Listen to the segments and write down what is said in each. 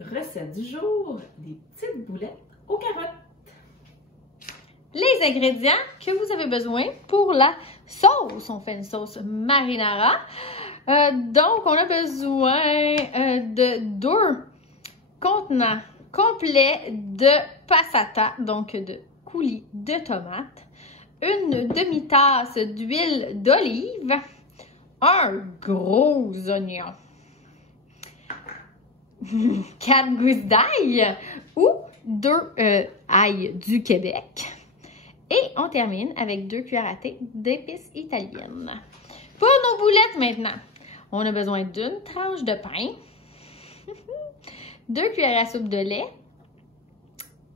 Recette du jour, des petites boulettes aux carottes. Les ingrédients que vous avez besoin pour la sauce. On fait une sauce marinara. Donc, on a besoin de 2 contenants complets de passata, donc de coulis de tomates, une demi-tasse d'huile d'olive, un gros oignon, 4 gousses d'ail ou 2 ail du Québec. Et on termine avec 2 cuillères à thé d'épices italiennes. Pour nos boulettes maintenant, on a besoin d'une tranche de pain, 2 cuillères à soupe de lait,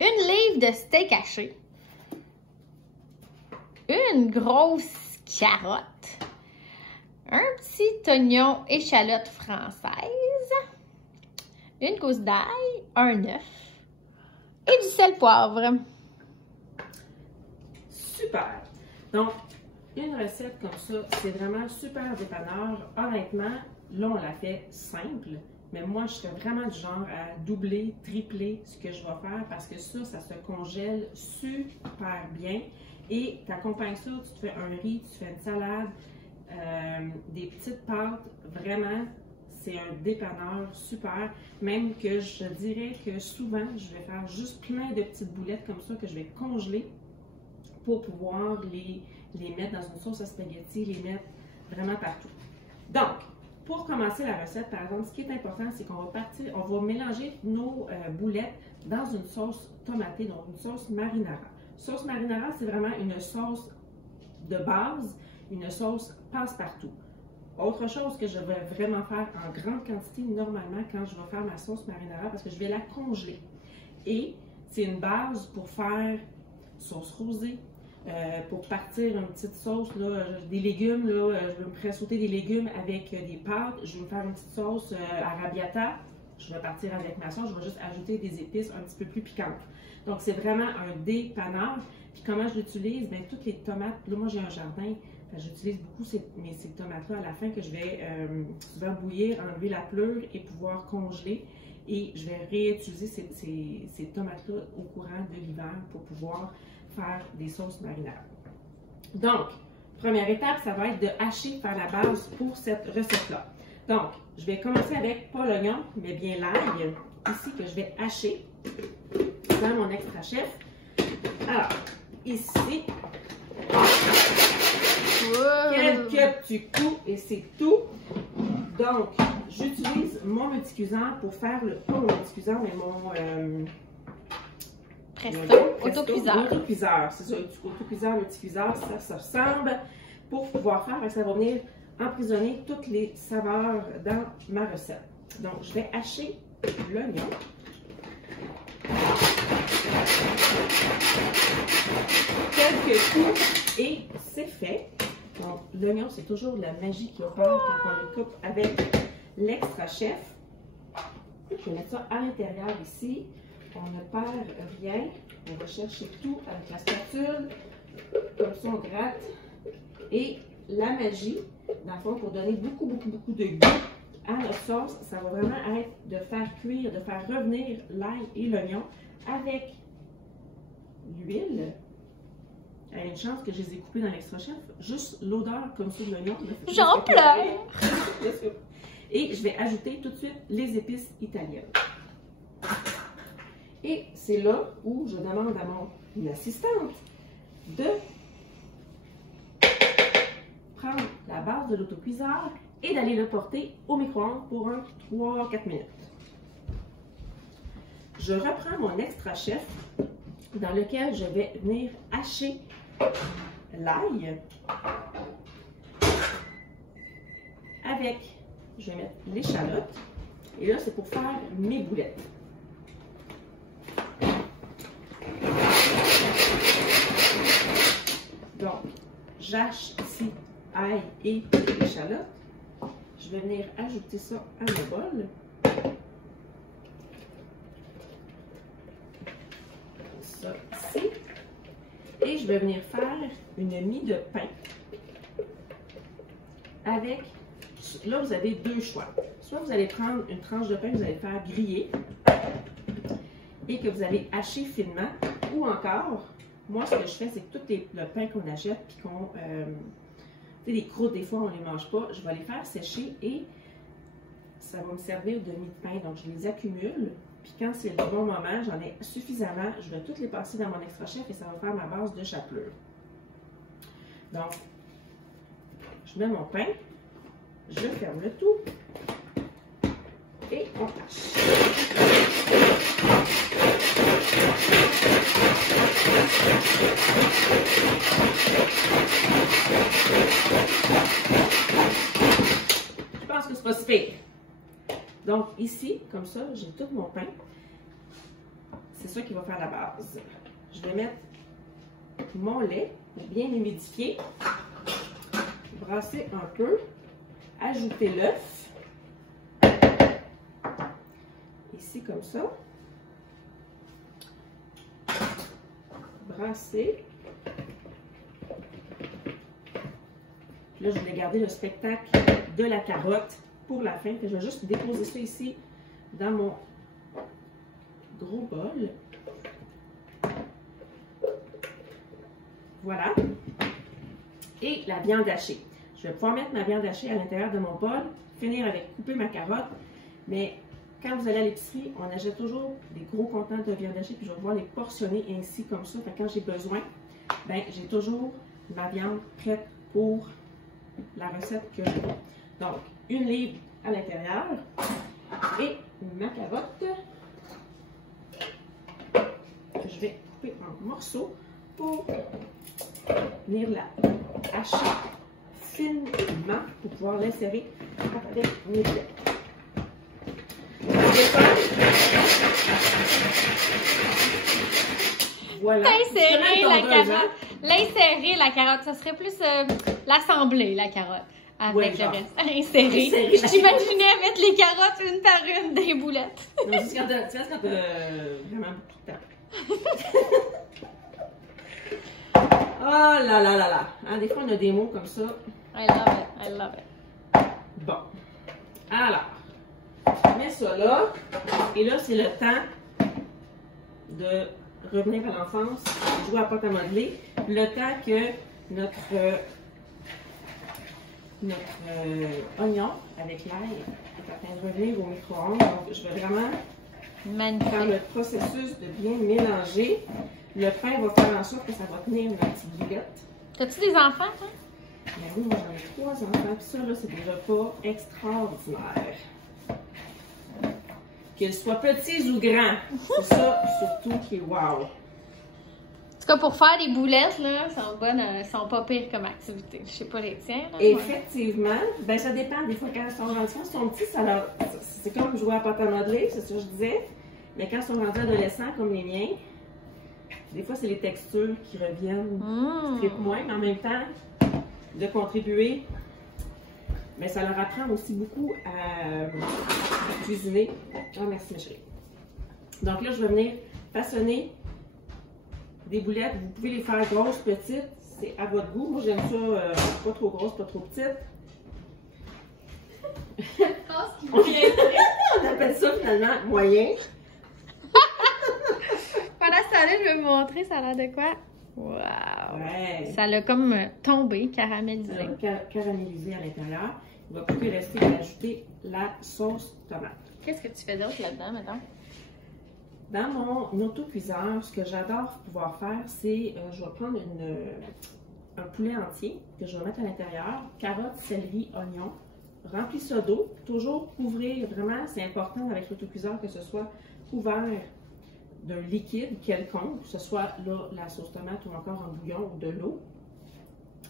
une livre de steak haché, une grosse carotte, un petit oignon échalote française, une gousse d'ail, un œuf et du sel poivre. Super! Donc, une recette comme ça, c'est vraiment super dépanneur. Honnêtement, là, on l'a fait simple, mais moi, je serais vraiment du genre à doubler, tripler ce que je vais faire parce que ça se congèle super bien. Et tu accompagnes ça, tu te fais un riz, tu te fais une salade, des petites pâtes, vraiment, c'est un dépanneur super. Même que je dirais que souvent, je vais faire juste plein de petites boulettes comme ça que je vais congeler pour pouvoir les mettre dans une sauce à spaghetti, les mettre vraiment partout. Donc, pour commencer la recette, par exemple, ce qui est important, c'est qu'on va mélanger nos boulettes dans une sauce tomatée, donc une sauce marinara. Sauce marinara, c'est vraiment une sauce de base, une sauce passe-partout. Autre chose que je vais vraiment faire en grande quantité normalement quand je vais faire ma sauce marinara, parce que je vais la congeler. Et c'est une base pour faire sauce rosée, pour partir une petite sauce, là, des légumes, là, je vais me pré-sauter des légumes avec des pâtes, je vais me faire une petite sauce arrabbiata, je vais partir avec ma sauce, je vais juste ajouter des épices un petit peu plus piquantes. Donc c'est vraiment un dépanneur. Puis comment je l'utilise? Bien, toutes les tomates, là moi j'ai un jardin, j'utilise beaucoup ces tomates-là à la fin que je vais souvent bouillir, enlever la pleure et pouvoir congeler. Et je vais réutiliser ces tomates-là au courant de l'hiver pour pouvoir faire des sauces marinara. Donc, première étape, ça va être de hacher, faire la base pour cette recette-là. Donc, je vais commencer avec pas l'oignon, mais bien l'ail, ici que je vais hacher dans mon extra chef. Alors, ici, quelques petits coups et c'est tout. Donc, j'utilise mon multicuiseur pour faire pas mon multicuiseur, mais mon autocuiseur. C'est ça, autocuiseur, multicuiseur, ça se ressemble pour pouvoir faire, ça va venir emprisonner toutes les saveurs dans ma recette. Donc, je vais hacher l'oignon. Quelques coups et c'est fait. Donc, l'oignon, c'est toujours la magie qui opère quand on le coupe avec l'extra chef. Je vais mettre ça à l'intérieur ici. On ne perd rien. On va chercher tout avec la spatule. Comme ça, on gratte. Et la magie, dans le fond, pour donner beaucoup de goût à notre sauce, ça va vraiment être de faire cuire, de faire revenir l'ail et l'oignon avec l'huile. Il y a une chance que je les ai coupés dans l'extra chef. Juste l'odeur comme ça de l'oignon. J'en pleure! Et je vais ajouter tout de suite les épices italiennes. Et c'est là où je demande à mon assistante de prendre la base de l'autocuiseur et d'aller le porter au micro-ondes pour un 3-4 minutes. Je reprends mon extra chef dans lequel je vais venir hacher l'ail avec, je vais mettre l'échalote et là c'est pour faire mes boulettes. Donc, j'hache ici ail et échalote. Je vais venir ajouter ça à mon bol. Ça ici. Et je vais venir faire une mie de pain avec là, vous avez deux choix. Soit vous allez prendre une tranche de pain que vous allez faire griller et que vous allez hacher finement, ou encore, moi, ce que je fais, c'est que tout le pain qu'on achète, puis qu'on... tu sais, les croûtes, des fois, on ne les mange pas, je vais les faire sécher et ça va me servir de mie de pain. Donc, je les accumule, puis quand c'est le bon moment, j'en ai suffisamment, je vais toutes les passer dans mon extra chef et ça va faire ma base de chapelure. Donc, je mets mon pain, je ferme le tout et on tâche. Je pense que c'est pas si pire. Donc ici, comme ça, j'ai tout mon pain. C'est ça qui va faire la base. Je vais mettre mon lait pour bien humidifier. Brasser un peu. Ajouter l'œuf. Ici, comme ça. Brasser. Là, je vais garder le spectacle de la carotte pour la fin. Je vais juste déposer ça ici dans mon gros bol. Voilà. Et la viande hachée. Je vais pouvoir mettre ma viande hachée à l'intérieur de mon bol, finir avec couper ma carotte. Mais quand vous allez à l'épicerie, on achète toujours des gros contenants de viande hachée, puis je vais pouvoir les portionner ainsi comme ça. Fait que quand j'ai besoin, ben j'ai toujours ma viande prête pour la recette que je veux. Donc, une livre à l'intérieur et ma carotte que je vais couper en morceaux pour venir la hacher finement pour pouvoir l'insérer avec mes doigts. Voilà. L'insérer la carotte. L'insérer la carotte, ça serait plus l'assembler la carotte. Avec le reste. Insérer. J'imaginais mettre les carottes une par une des boulettes. Non, c'est quand t'as vraiment beaucoup de temps. Oh là là là là. Hein, des fois, on a des mots comme ça. I love it. I love it. Bon. Alors, je mets ça là. Et là, c'est le temps de revenir à l'enfance, jouer à pâte à modeler. Le temps que notre oignon avec l'ail est en train de revenir au micro-ondes. Donc, je vais vraiment faire le processus de bien mélanger. Le pain va faire en sorte que ça va tenir ma petite boulette. T'as-tu des enfants, toi? Mais oui, moi j'en ai 3 enfants, puis ça, là, c'est des repas extraordinaires. Qu'ils soient petits ou grands, c'est ça surtout qui est wow. En tout cas, pour faire des boulettes, là, sont bonnes, sont pas pires comme activité. Je sais pas les tiens. Là, effectivement, ben ça dépend. Des fois, quand ils sont enfants, ils sont petits, c'est comme jouer à pâte à modeler, c'est ça que je disais. Mais quand ils sont rendus adolescents, comme les miens, des fois, c'est les textures qui reviennent moins, mais en même temps, de contribuer, mais ça leur apprend aussi beaucoup à cuisiner. Oh, merci, ma chérie. Donc là, je vais venir façonner des boulettes. Vous pouvez les faire grosses, petites, c'est à votre goût. Moi, j'aime ça pas trop grosse, pas trop petite. On appelle ça finalement moyen. Pendant ce temps-là, je vais vous montrer, ça a l'air de quoi? Wow! Ouais. Ça l'a comme tombé, caramélisé. Alors, caramélisé à l'intérieur. Il va plus rester d'ajouter la sauce tomate. Qu'est-ce que tu fais d'autre là-dedans, maintenant? Dans mon autocuiseur, ce que j'adore pouvoir faire, c'est je vais prendre un poulet entier que je vais mettre à l'intérieur, carottes, céleri, oignons, remplis ça d'eau, toujours couvrir, vraiment, c'est important avec l'autocuiseur que ce soit couvert d'un liquide quelconque, que ce soit là, la sauce tomate ou encore un bouillon ou de l'eau,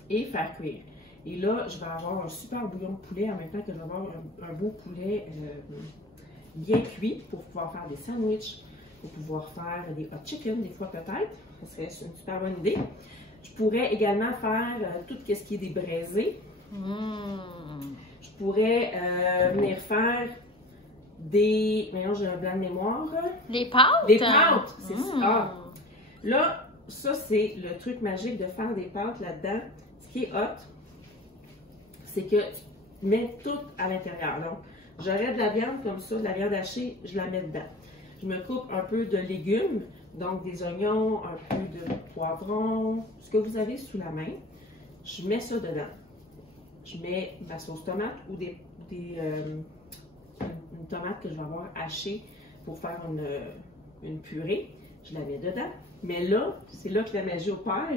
et faire cuire. Et là, je vais avoir un super bouillon de poulet en même temps que je vais avoir un beau poulet bien cuit pour pouvoir faire des sandwichs, pour pouvoir faire des hot chicken, des fois peut-être. Ça serait une super bonne idée. Je pourrais également faire tout ce qui est des braisés. Je pourrais venir faire des... Maintenant, j'ai un blanc de mémoire. Des pâtes? Des pâtes! C'est ça. Là, ça, c'est le truc magique de faire des pâtes là-dedans. Ce qui est hot, c'est que mets tout à l'intérieur. Donc, j'aurais de la viande comme ça, de la viande hachée, je la mets dedans. Je me coupe un peu de légumes, donc des oignons, un peu de poivron, ce que vous avez sous la main. Je mets ça dedans. Je mets ma sauce tomate ou une tomate que je vais avoir hachée pour faire une purée. Je la mets dedans. Mais là, c'est là que la magie opère.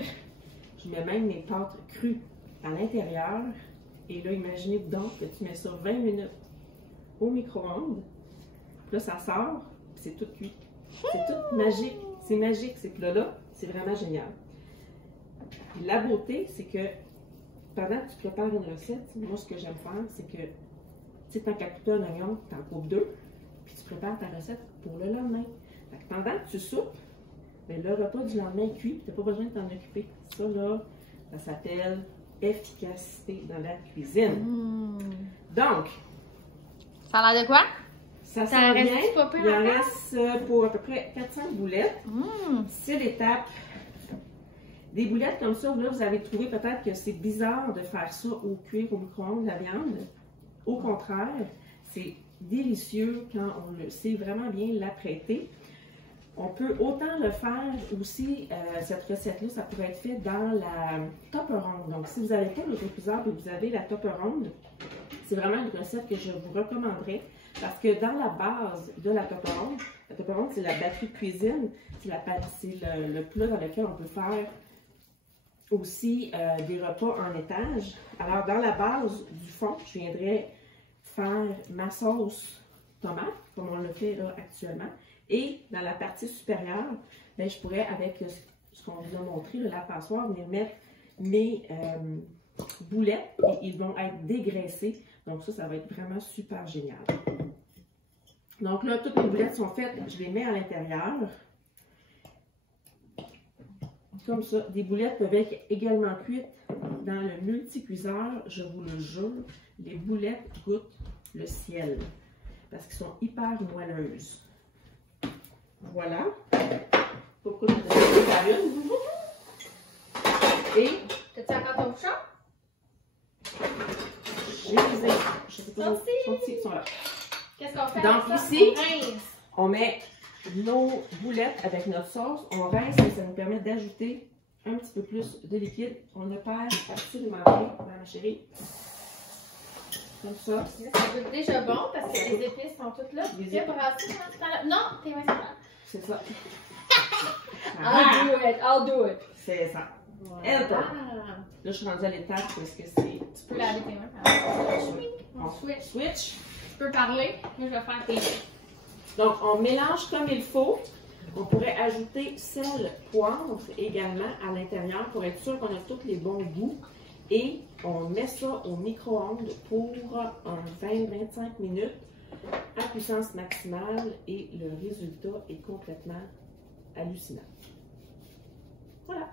Je mets même mes pâtes crues à l'intérieur. Et là, imaginez donc que tu mets ça 20 minutes au micro-ondes. Là, ça sort, puis c'est tout cuit. C'est tout magique. C'est magique, ces plats-là. C'est vraiment génial. Puis la beauté, c'est que pendant que tu prépares une recette, moi, ce que j'aime faire, c'est que, tu sais, tant qu'à couper un oignon, tu en coupes 2, puis tu prépares ta recette pour le lendemain. Fait que pendant que tu soupes, bien, le repas du lendemain est cuit, tu n'as pas besoin de t'en occuper. Ça, là, ça s'appelle efficacité dans la cuisine. Donc, ça a l'air de quoi? Ça sent bien. Il en reste pour à peu près 400 boulettes. C'est l'étape. Des boulettes comme ça, là, vous avez trouvé peut-être que c'est bizarre de faire ça au cuire au micro-ondes, la viande. Au contraire, c'est délicieux quand on le sait vraiment bien l'apprêter. On peut autant le faire aussi, cette recette-là, ça pourrait être fait dans la Tupperware. Donc, si vous n'avez pas le réfrigérateur et vous avez la Tupperware, c'est vraiment une recette que je vous recommanderais parce que dans la base de la Tupperware, c'est la batterie de cuisine, c'est le plat dans lequel on peut faire aussi des repas en étage. Alors, dans la base du fond, je viendrais faire ma sauce tomate, comme on le fait là actuellement. Et dans la partie supérieure, bien, je pourrais, avec ce qu'on vous a montré, la passoire, venir mettre mes boulettes et ils vont être dégraissés. Donc ça va être vraiment super génial. Donc là, toutes mes boulettes sont faites. Je les mets à l'intérieur. Comme ça. Des boulettes peuvent être également cuites dans le multicuiseur. Je vous le jure, les boulettes goûtent le ciel parce qu'elles sont hyper moelleuses. Voilà. Pourquoi je vais faire une? Et. T'as-tu encore ton bouchon? J'ai usé. Je sais pas. Ils sont là. Qu'est-ce qu'on fait? Donc avec ça? ici, on met nos boulettes avec notre sauce. On rince et ça nous permet d'ajouter un petit peu plus de liquide. On ne perd absolument rien, ma chérie. Comme ça. Ça goûte déjà bon parce que les épices sont toutes là. Tu as brassé pendant ce temps-là? Non, tes mains sont là. C'est ça. I'll do it. C'est ça. Voilà. Là, je suis rendue à l'étape parce que c'est. Tu peux laver tes mains. On switch. Tu peux parler, moi je vais faire tes mains. Donc, on mélange comme il faut. On pourrait ajouter sel, poivre également à l'intérieur pour être sûr qu'on a tous les bons goûts. Et on met ça au micro-ondes pour un 20-25 minutes à puissance maximale et le résultat est complètement hallucinant. Voilà.